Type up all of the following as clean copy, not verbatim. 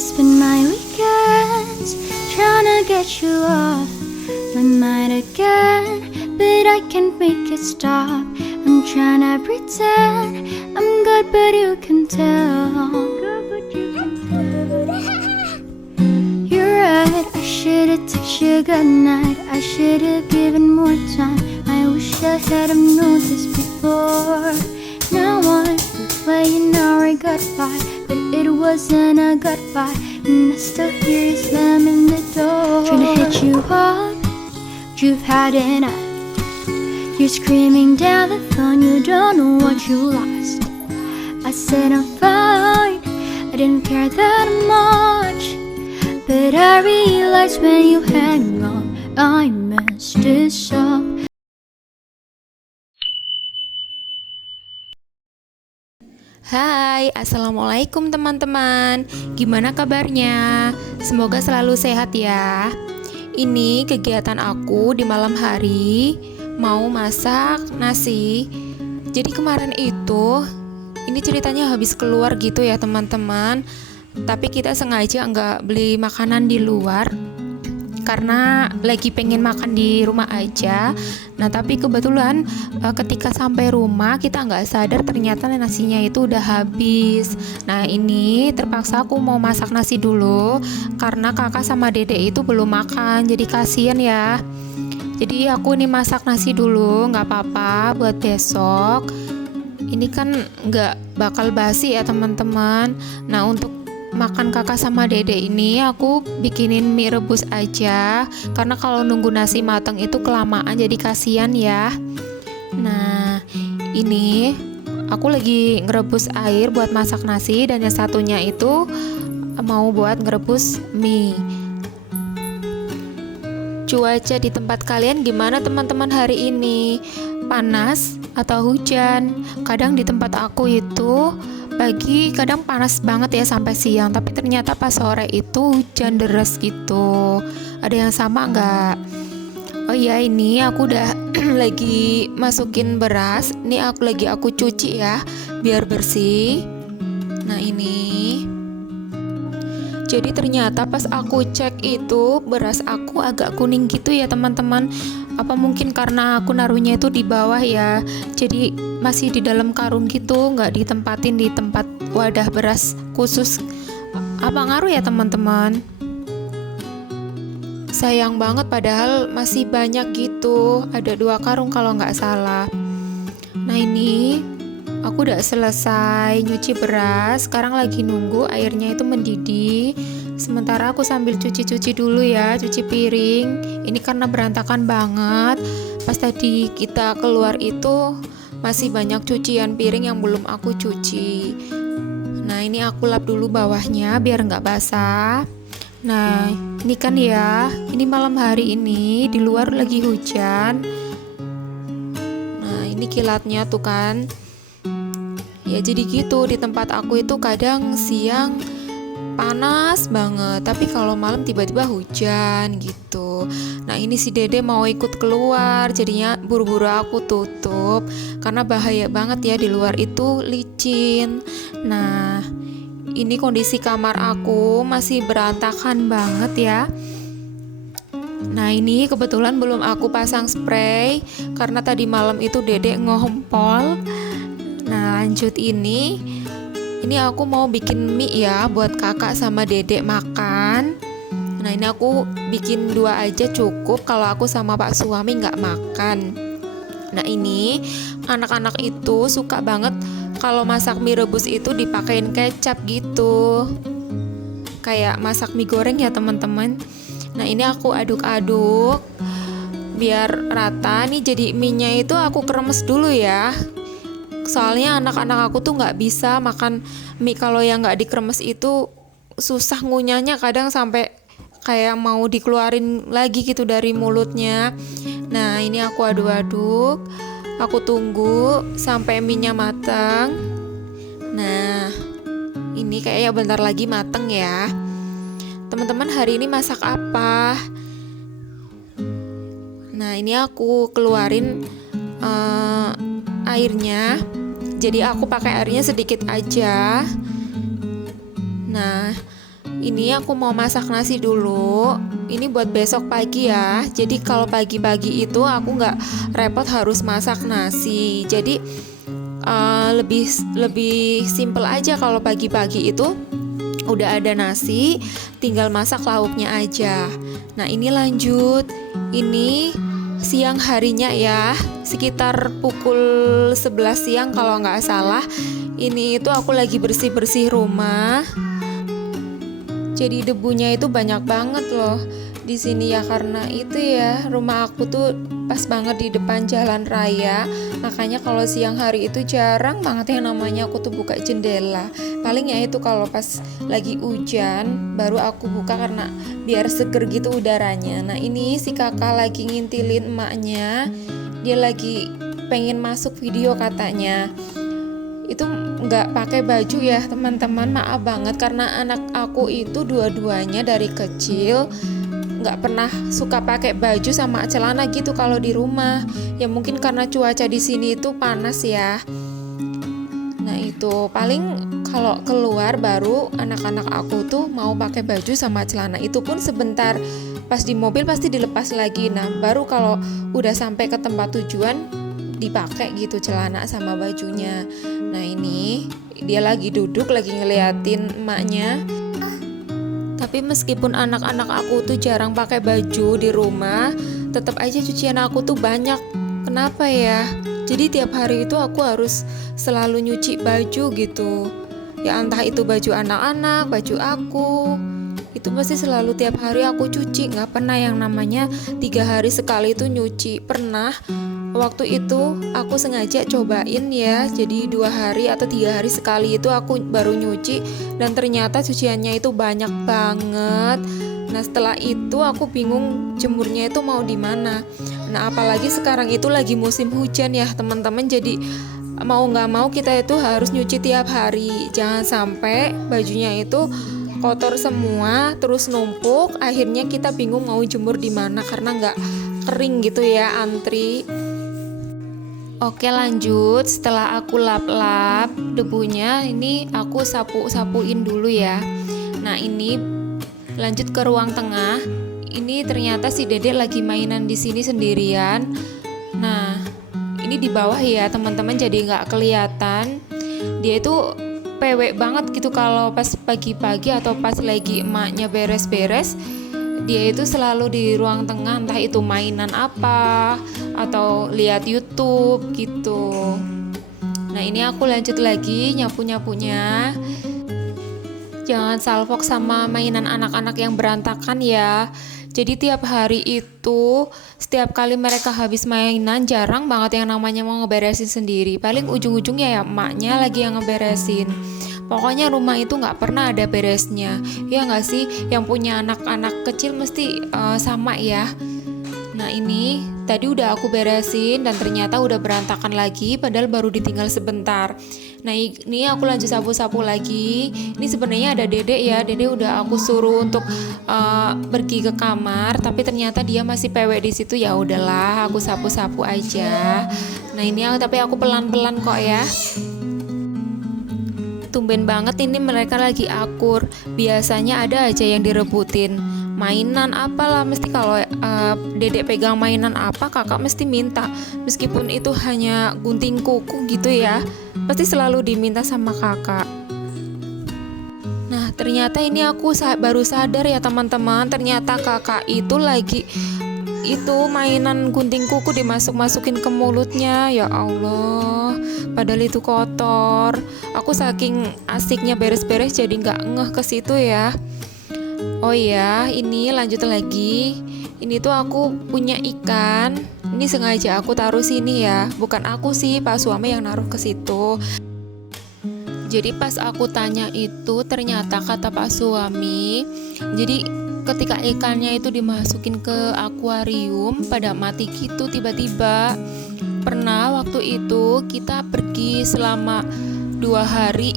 spend my weekends trying to get you off my mind again, but I can't make it stop. I'm trying to pretend I'm good, but you can tell. You're right, I should've texted you goodnight. I should've given more time. I wish I had've known this before. Now I'm replaying our goodbye, but it wasn't a goodbye, and I still hear you slamming the door. Trying to hit you up, you've had enough. You're screaming down the phone, you don't know what you lost. I said I'm fine, I didn't care that much, but I realized when you hang up, I messed this up. Hai, assalamualaikum teman-teman. Gimana kabarnya? Semoga selalu sehat ya. Ini kegiatan aku di malam hari, mau masak nasi. Jadi kemarin itu, ini ceritanya habis keluar gitu ya teman-teman. Tapi kita sengaja nggak beli makanan di luar, karena lagi pengen makan di rumah aja. Nah tapi kebetulan ketika sampai rumah kita nggak sadar ternyata nasinya itu udah habis. Nah ini terpaksa aku mau masak nasi dulu karena kakak sama dedek itu belum makan, jadi kasihan ya. Jadi aku nih masak nasi dulu, nggak apa-apa buat besok. Ini kan nggak bakal basi ya teman-teman. Nah untuk makan kakak sama dede ini aku bikinin mie rebus aja, karena kalau nunggu nasi matang itu kelamaan jadi kasihan ya. Nah ini aku lagi ngerebus air buat masak nasi, dan yang satunya itu mau buat ngerebus mie. Cuaca di tempat kalian gimana teman-teman hari ini? Panas atau hujan? Kadang di tempat aku itu pagi kadang panas banget ya sampai siang, tapi ternyata pas sore itu hujan deras gitu. Ada yang sama nggak? Oh iya, ini aku udah lagi masukin beras. Ini aku cuci ya biar bersih. Nah ini, jadi ternyata pas aku cek itu beras aku agak kuning gitu ya teman-teman. Apa mungkin karena aku naruhnya itu di bawah ya, jadi masih di dalam karung gitu, nggak ditempatin di tempat wadah beras khusus. Apa ngaruh ya teman-teman? Sayang banget, padahal masih banyak gitu, ada 2 karung kalau nggak salah. Nah ini aku udah selesai nyuci beras, sekarang lagi nunggu airnya itu mendidih. Sementara aku sambil cuci-cuci dulu ya, cuci piring. Ini karena berantakan banget. Pas tadi kita keluar itu masih banyak cucian piring yang belum aku cuci. Nah ini aku lap dulu bawahnya biar nggak basah. Nah ini kan ya, ini malam hari ini di luar lagi hujan. Nah ini kilatnya tuh kan. Ya jadi gitu, di tempat aku itu kadang siang panas banget, tapi kalau malam tiba-tiba hujan gitu. Nah ini si dede mau ikut keluar, jadinya buru-buru aku tutup karena bahaya banget ya, di luar itu licin. Nah ini kondisi kamar aku masih berantakan banget ya. Nah ini kebetulan belum aku pasang spray karena tadi malam itu dede ngompol. Nah lanjut ini aku mau bikin mie ya buat kakak sama dedek makan. Nah ini aku bikin 2 aja cukup, kalau aku sama pak suami nggak makan. Nah ini anak-anak itu suka banget kalau masak mie rebus itu dipakein kecap gitu, kayak masak mie goreng ya teman-teman. Nah ini aku aduk-aduk biar rata nih. Jadi mie-nya itu aku kremes dulu ya, soalnya anak-anak aku tuh nggak bisa makan mie kalau yang nggak dikremes itu, susah ngunyahnya, kadang sampai kayak mau dikeluarin lagi gitu dari mulutnya. Nah ini aku aduk-aduk, aku tunggu sampai mie-nya matang. Nah ini kayaknya bentar lagi mateng ya. Teman-teman hari ini masak apa? Nah ini aku keluarin airnya. Jadi aku pakai airnya sedikit aja. Nah Ini aku mau masak nasi dulu. Ini buat besok pagi ya. Jadi kalau pagi-pagi itu aku nggak repot harus masak nasi. Jadi lebih simple aja kalau pagi-pagi itu udah ada nasi, tinggal masak lauknya aja. Nah ini lanjut. Ini siang harinya ya, sekitar pukul 11 siang kalau nggak salah. Ini itu aku lagi bersih-bersih rumah. Jadi debunya itu banyak banget loh di sini ya, karena itu ya rumah aku tuh pas banget di depan jalan raya. Makanya kalau siang hari itu jarang banget yang namanya aku tuh buka jendela. Paling ya itu kalau pas lagi hujan baru aku buka karena biar seger gitu udaranya. Nah ini si kakak lagi ngintilin emaknya. Dia lagi pengen masuk video katanya. Itu nggak pakai baju ya teman-teman, maaf banget karena anak aku itu dua-duanya dari kecil nggak pernah suka pakai baju sama celana gitu kalau di rumah. Ya mungkin karena cuaca di sini itu panas ya. Nah itu paling kalau keluar baru anak-anak aku tuh mau pakai baju sama celana, itu pun sebentar. Pas di mobil pasti dilepas lagi. Nah baru kalau udah sampai ke tempat tujuan dipakai gitu celana sama bajunya. Nah ini dia lagi duduk lagi ngeliatin emaknya. Tapi meskipun anak-anak aku tuh jarang pakai baju di rumah, tetap aja cucian aku tuh banyak. Kenapa ya? Jadi tiap hari itu aku harus selalu nyuci baju gitu. Ya entah itu baju anak-anak, baju aku, itu pasti selalu tiap hari aku cuci. Gak pernah yang namanya 3 hari sekali itu nyuci. Pernah waktu itu aku sengaja cobain ya, jadi 2 hari atau 3 hari sekali itu aku baru nyuci, dan ternyata cuciannya itu banyak banget. Nah setelah itu aku bingung jemurnya itu mau di mana. Nah apalagi sekarang itu lagi musim hujan ya teman-teman, jadi mau nggak mau kita itu harus nyuci tiap hari. Jangan sampai bajunya itu kotor semua terus numpuk, akhirnya kita bingung mau jemur di mana karena nggak kering gitu ya, antri. Oke lanjut, setelah aku lap-lap debunya, ini aku sapu-sapuin dulu ya. Nah ini lanjut ke ruang tengah. Ini ternyata si Dedek lagi mainan di sini sendirian. Nah ini di bawah ya teman-teman, jadi nggak kelihatan. Dia itu pewek banget gitu kalau pas pagi-pagi atau pas lagi emaknya beres-beres. Dia itu selalu di ruang tengah, entah itu mainan apa atau lihat YouTube gitu. Nah ini aku lanjut lagi nyapu-nyapunya. Jangan salfok sama mainan anak-anak yang berantakan ya. Jadi tiap hari itu setiap kali mereka habis mainan jarang banget yang namanya mau ngeberesin sendiri. Paling ujung-ujungnya ya emaknya lagi yang ngeberesin. Pokoknya rumah itu nggak pernah ada beresnya. Ya nggak sih, yang punya anak-anak kecil mesti sama ya. Nah ini tadi udah aku beresin dan ternyata udah berantakan lagi, padahal baru ditinggal sebentar. Nah ini aku lanjut sapu-sapu lagi. Ini sebenarnya ada Dedek ya. Dedek udah aku suruh untuk pergi ke kamar, tapi ternyata dia masih pewek di situ. Ya udahlah, aku sapu-sapu aja. Nah ini tapi aku pelan-pelan kok ya. Tumben banget ini mereka lagi akur. Biasanya ada aja yang direbutin. Mainan apalah, mesti kalau Dedek pegang mainan apa kakak mesti minta. Meskipun itu hanya gunting kuku gitu ya, pasti selalu diminta sama kakak. Nah ternyata ini aku baru sadar ya teman-teman, ternyata kakak itu lagi itu mainan gunting kuku dimasuk-masukin ke mulutnya. Ya Allah, padahal itu kotor. Aku saking asiknya beres-beres jadi nggak ngeh ke situ ya. Oh ya, ini lanjut lagi. Ini tuh aku punya ikan. Ini sengaja aku taruh sini ya. Bukan aku sih, Pak Suami yang naruh ke situ. Jadi pas aku tanya itu ternyata kata Pak Suami, jadi ketika ikannya itu dimasukin ke akuarium pada mati gitu tiba-tiba. Pernah waktu itu kita pergi selama 2 hari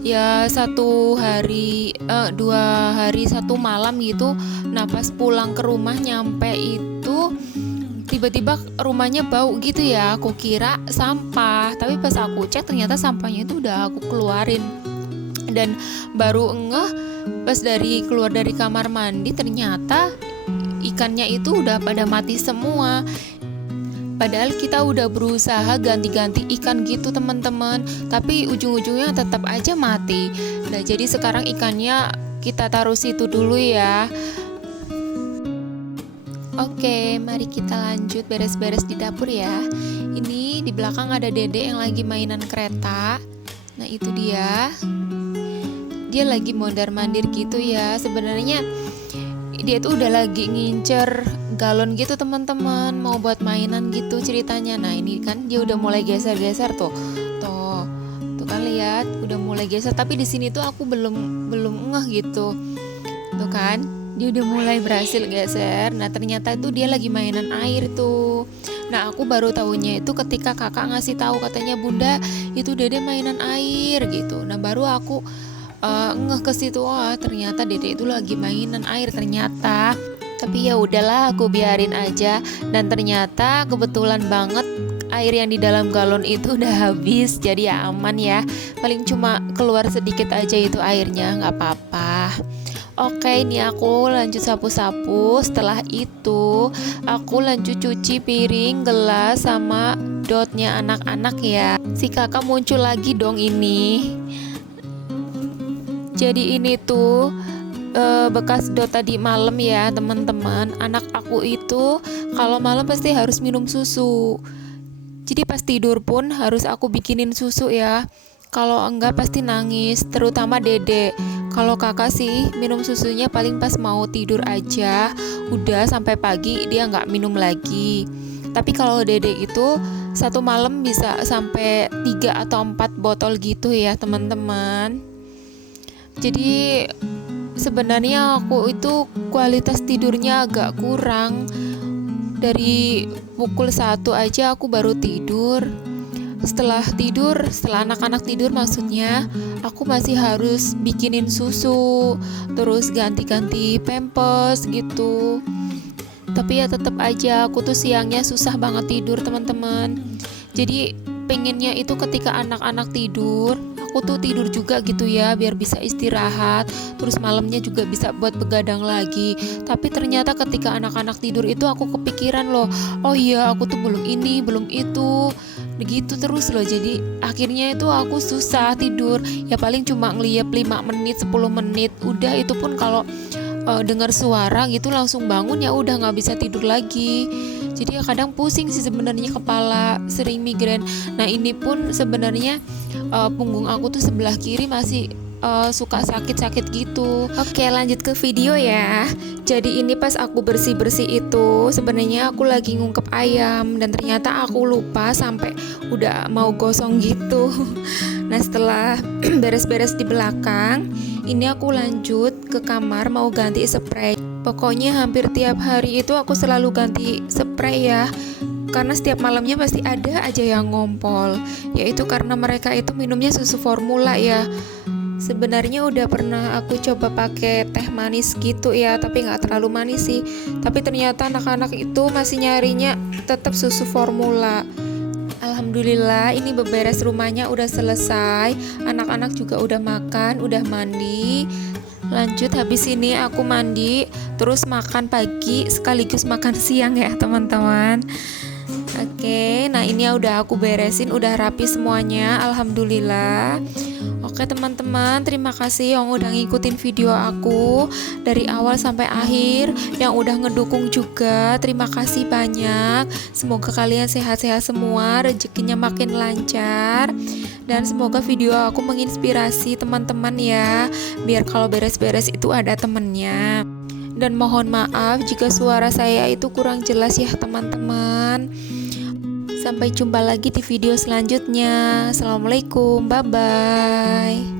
ya, 1 hari 2 hari 1 malam gitu. Nah pas pulang ke rumah nyampe itu tiba-tiba rumahnya bau gitu ya. Aku kira sampah, tapi pas aku cek ternyata sampahnya itu udah aku keluarin. Dan baru ngeh Pas keluar dari kamar mandi ternyata ikannya itu udah pada mati semua. Padahal kita udah berusaha ganti-ganti ikan gitu teman-teman, tapi ujung-ujungnya tetap aja mati. Nah jadi sekarang ikannya kita taruh situ dulu ya. Oke, mari kita lanjut beres-beres di dapur ya. Ini di belakang ada Dede yang lagi mainan kereta. Nah itu dia lagi mondar-mandir gitu ya. Sebenarnya dia tuh udah lagi ngincer galon gitu teman-teman, mau buat mainan gitu ceritanya. Nah ini kan dia udah mulai geser-geser tuh kan lihat udah mulai geser. Tapi di sini tuh aku belum ngeh gitu, tuh kan dia udah mulai berhasil geser. Nah ternyata itu dia lagi mainan air tuh. Nah aku baru tahunya itu ketika kakak ngasih tahu, katanya bunda itu Dede mainan air gitu. Nah baru aku ngeh ke situ, ternyata Dede itu lagi mainan air ternyata. Tapi ya udahlah, aku biarin aja. Dan ternyata kebetulan banget air yang di dalam galon itu udah habis, jadi ya aman ya. Paling cuma keluar sedikit aja itu airnya, nggak apa-apa. Oke, ini aku lanjut sapu-sapu. Setelah itu aku lanjut cuci piring, gelas, sama dotnya anak-anak ya. Si kakak muncul lagi dong ini. Jadi ini tuh bekas dot tadi malam ya teman-teman. Anak aku itu kalau malam pasti harus minum susu. Jadi pas tidur pun harus aku bikinin susu ya. Kalau enggak pasti nangis, terutama Dede. Kalau kakak sih minum susunya paling pas mau tidur aja. Udah sampai pagi dia nggak minum lagi. Tapi kalau Dede itu satu malam bisa sampai 3 atau 4 botol gitu ya teman-teman. Jadi sebenarnya aku itu kualitas tidurnya agak kurang. Dari pukul 1 aja aku baru tidur. Setelah anak-anak tidur maksudnya, aku masih harus bikinin susu, terus ganti-ganti pampers gitu. Tapi ya tetap aja aku tuh siangnya susah banget tidur teman-teman. Jadi pengennya itu ketika anak-anak tidur, aku tuh tidur juga gitu ya, biar bisa istirahat. Terus malamnya juga bisa buat begadang lagi. Tapi ternyata ketika anak-anak tidur itu aku kepikiran loh, oh iya aku tuh belum ini, belum itu, begitu terus loh. Jadi akhirnya itu aku susah tidur. Ya paling cuma ngeliat 5 menit, 10 menit. Udah itu pun kalau dengar suara gitu langsung bangun, ya udah nggak bisa tidur lagi. Jadi ya kadang pusing sih sebenarnya kepala, sering migrain. Nah ini pun sebenarnya punggung aku tuh sebelah kiri masih suka sakit-sakit gitu. Oke, lanjut ke video ya. Jadi ini pas aku bersih-bersih itu sebenarnya aku lagi ngungkep ayam, dan ternyata aku lupa sampai udah mau gosong gitu. Nah setelah beres-beres di belakang, ini aku lanjut ke kamar mau ganti spray. Pokoknya hampir tiap hari itu aku selalu ganti spray ya, karena setiap malamnya pasti ada aja yang ngompol. Yaitu karena mereka itu minumnya susu formula ya. Sebenarnya udah pernah aku coba pakai teh manis gitu ya, tapi nggak terlalu manis sih. Tapi ternyata anak-anak itu masih nyarinya tetap susu formula. Alhamdulillah ini beberes rumahnya udah selesai. Anak-anak juga udah makan, udah mandi. Lanjut habis ini aku mandi, terus makan pagi sekaligus makan siang ya teman-teman. Oke, nah ini udah aku beresin, udah rapi semuanya, alhamdulillah. Oke teman-teman, terima kasih yang udah ngikutin video aku dari awal sampai akhir, yang udah ngedukung juga, terima kasih banyak. Semoga kalian sehat-sehat semua, rezekinya makin lancar, dan semoga video aku menginspirasi teman-teman ya, biar kalau beres-beres itu ada temennya. Dan mohon maaf jika suara saya itu kurang jelas ya teman-teman. Sampai jumpa lagi di video selanjutnya. Assalamualaikum, bye-bye.